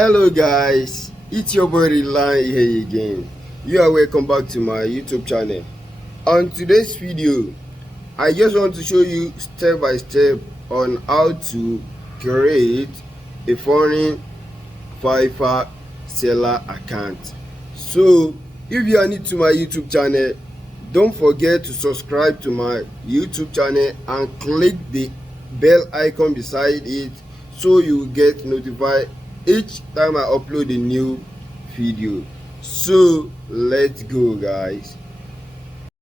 Hello guys, it's your boy Line here again. You are welcome back to my YouTube channel. On today's video, I just want to show you step by step on how to create a foreign Fiverr seller account. So if you are new to my YouTube channel, don't forget to subscribe to my YouTube channel and click the bell icon beside it so you will get notified each time I upload a new video. So let's go guys.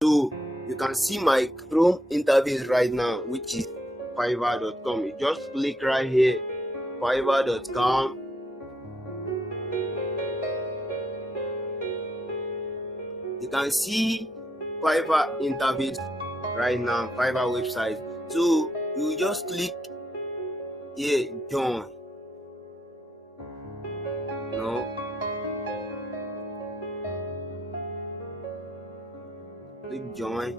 So you can see my Chrome interface right now, which is fiverr.com. You just click right here, fiverr.com. You can see Fiverr interface right now, Fiverr website. So you just click here, join. No, click join.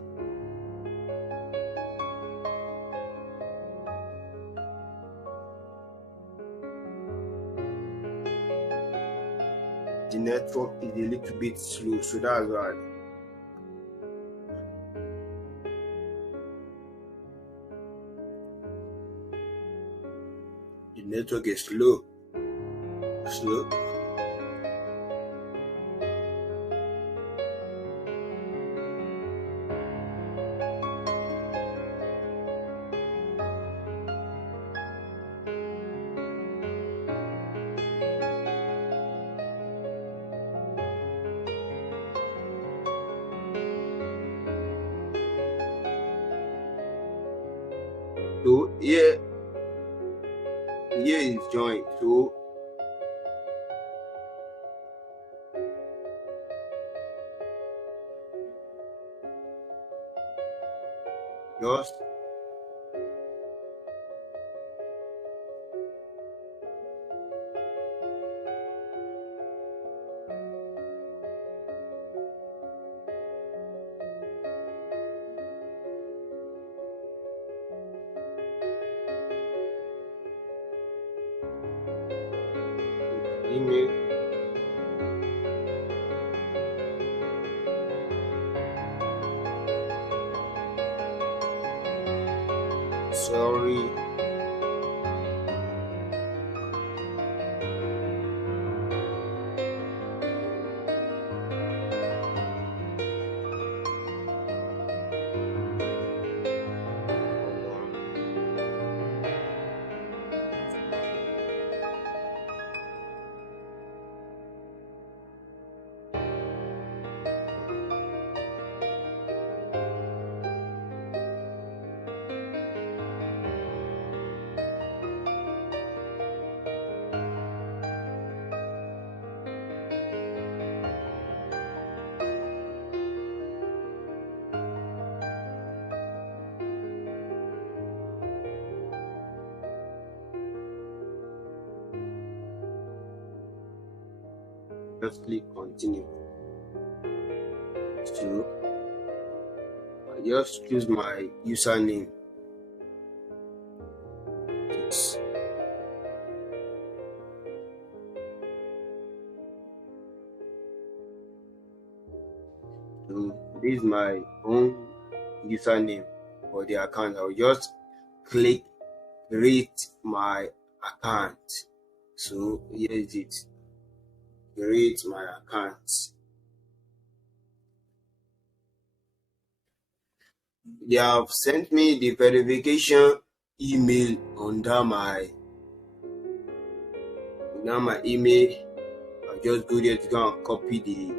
The network is a little bit slow, so that's why. The network is slow. So here is join. So just email. Sorry. Just click continue. So I just choose my username. It's so this is my own username for the account. I'll just click create my account. So here is it. Create my account. They have sent me the verification email under my email. I'll just go there to go and copy the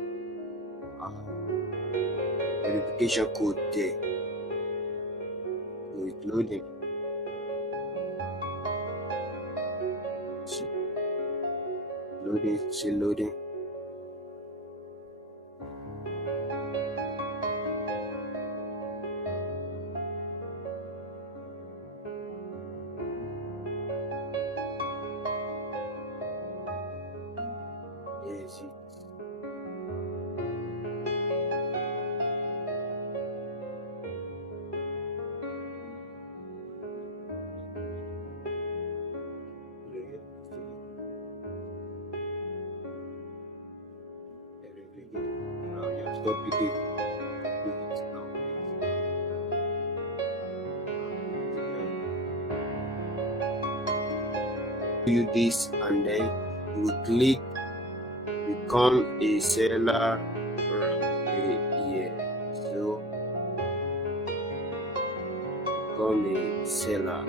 verification code there. So it's loading. Still loading. Yes, topic is do it now. You this and then you click become a seller yeah, so become a seller,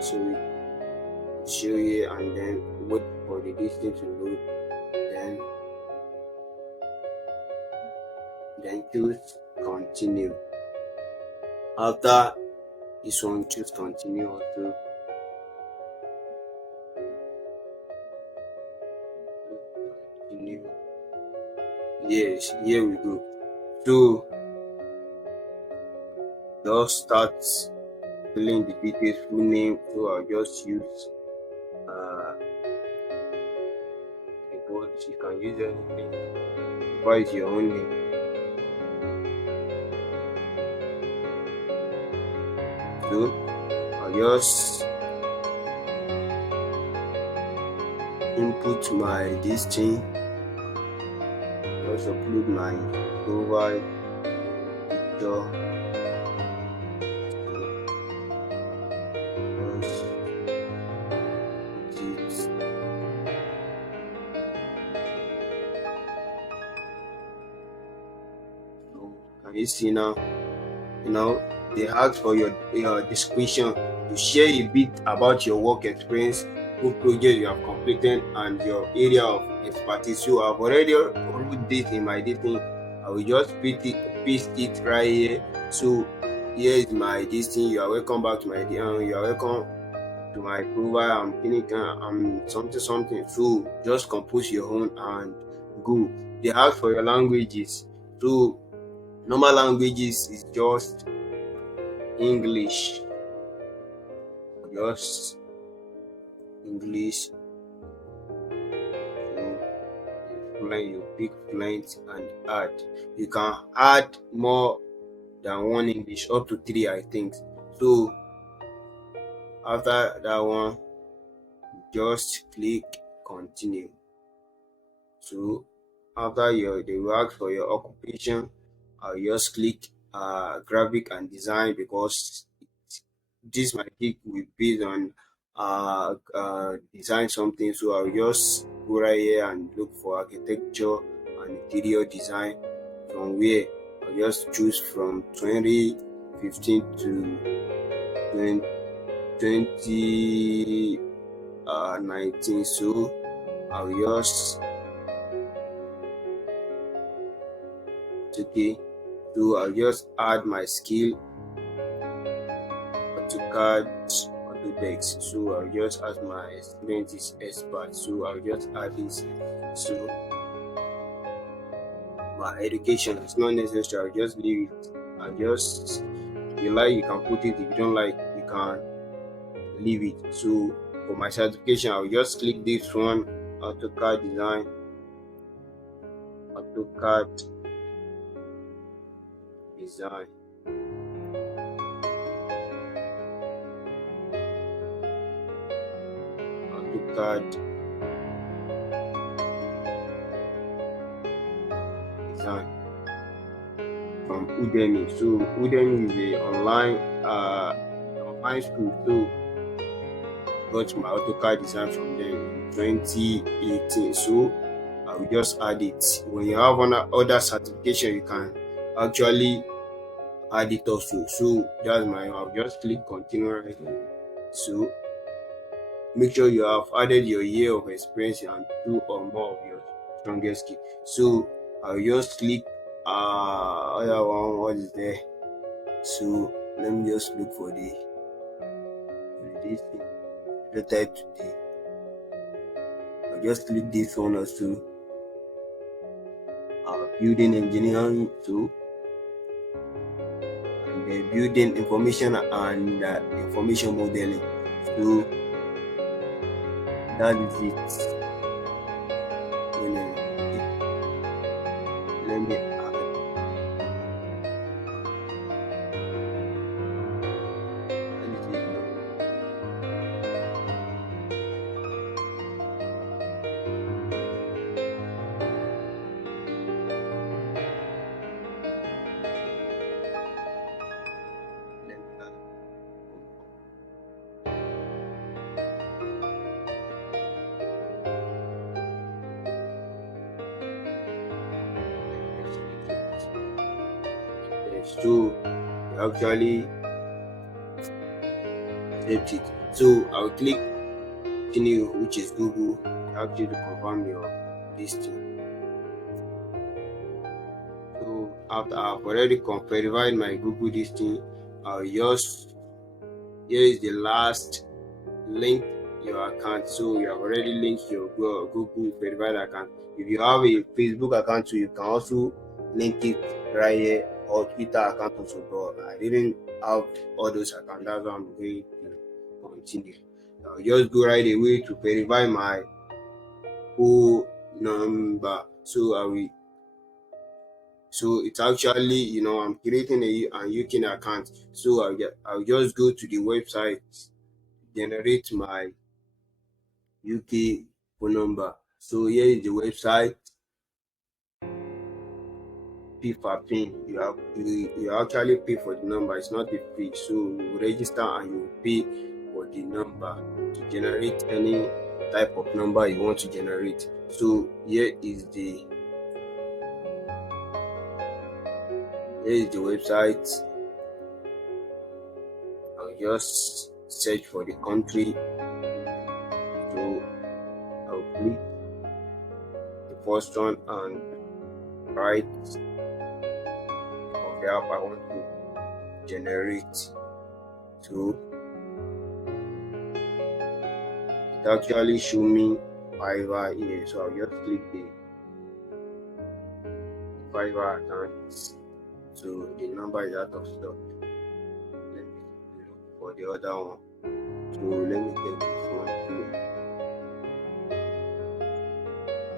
so we show you and then wait for the distance to load, then choose continue. After this one, choose continue also. Continue. Yes, here we go. So just start filling the details, full name. So I'll just use a board. You can use anything. Write your own name. So I'll just input my this thing. Just upload my profile picture. Can you see now? They ask for your description to share a bit about your work experience, what project you have completed, and your area of expertise. So I've already wrote this in my dating. I will just paste it right here. So here is my this thing. You are welcome back to my you are welcome to my profile. I'm clinic. I'm something. So just compose your own and go. They ask for your languages. So normal languages is just English, just English. So you pick fluent and add. You can add more than one English, up to 3, I think. So after that one, just click continue. So after they will ask for your occupation. I'll just click graphic and design, because this my gig will based on design something. So I'll just go right here and look for architecture and interior design, from where I'll just choose from 2015 to 2019. So I'll just okay. So I'll just add my skill, AutoCAD, Autodesk. So I'll just add my experience is expert. So I'll just add this. So my education is not necessary. I'll just leave it. I'll just, if you like, you can put it. If you don't like, you can leave it. So for my certification, I'll just click this one, AutoCAD design, AutoCAD design. AutoCAD design from Udemy. So Udemy is a online school. So got my AutoCAD design from them in 2018. So I will just add it. When you have other certification, you can actually add it also. So that's I'll just click continue right here. So make sure you have added your year of experience and 2 or more of your strongest skill. So I'll just click other one. What is there? So let me just look for this thing. The type today. I'll just click this one also. Building engineering, so and the building information and information modeling. So that is it. Let me add. So you actually accept it. So I'll click continue, which is Google. You actually confirm your this thing. So after I've already verified my Google this thing, I'll just here is the last link your account. So you have already linked your Google verified account. If you have a Facebook account too, you can also link it right here, or Twitter account also. But I didn't have all those accounts. That's why I'm going to continue. I'll just go right away to verify my phone number. So I will. So it's actually, I'm creating a UK account. So I'll just go to the website, generate my UK phone number. So here is the website. Pay for PIN. You actually pay for the number. It's not a free. So you register and you pay for the number to generate any type of number you want to generate. So here is the website. I'll just search for the country. So I'll click the first one and write of the app I want to generate. So it actually show me Fiverr here. So I'll just click the Fiverr account. So the number is out of stock. Let me look for the other one. So let me take this one too.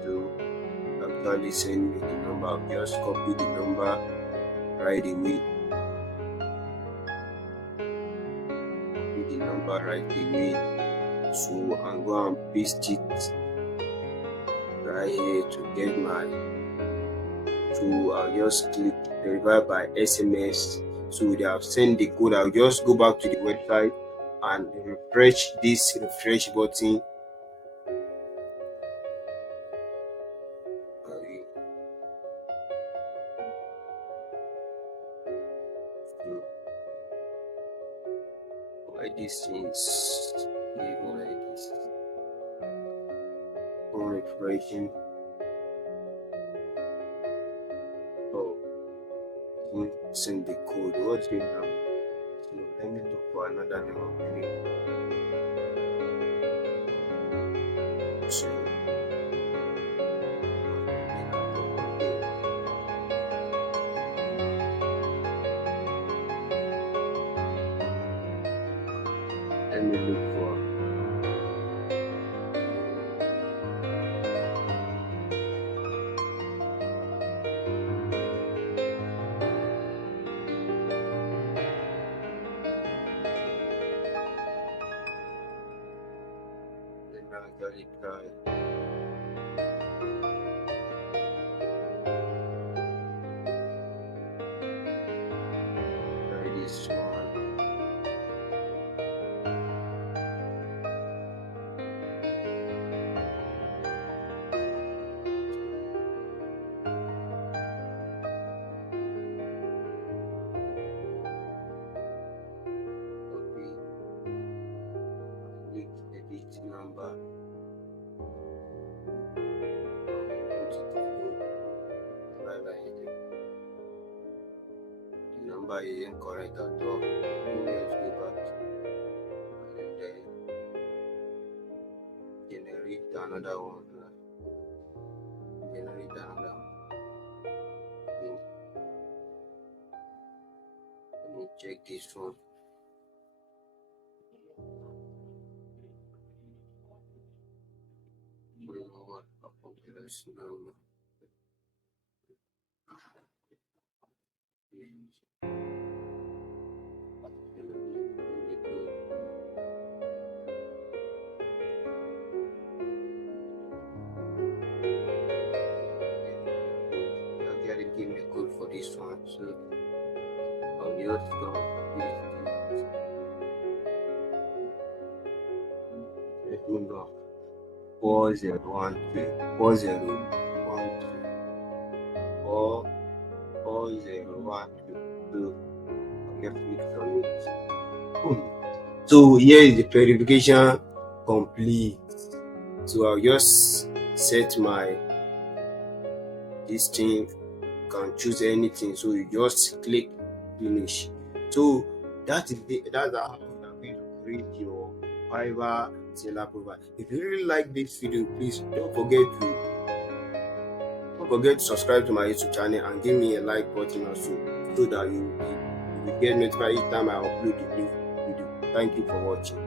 So actually send me the number. I'll just copy the number right away. Copy the number right away. So I'm going to paste it right here to get my. So I'll just click verify by SMS. So they have sent the code. I'll just go back to the website and refresh this refresh button. Why these things even like this? On refreshing. Oh, send the code. What's going on? So let me look for another name. So let me look for actually try this one. Click edit number. The number is incorrect at all. Let me just go back and then generate another one. Generate another one. Let me check this one. Give me a code for this one, so I'll just go let me go 4013 4012 4012. So okay, click on it. Boom. So here is the verification complete. So I'll just set my this thing. You can choose anything. So you just click finish. So that's how you are going to create your Fiverr seller profile. If you really like this video, please don't forget to subscribe to my YouTube channel and give me a like button also, so that you will get notified each time I upload the new video. Thank you for watching.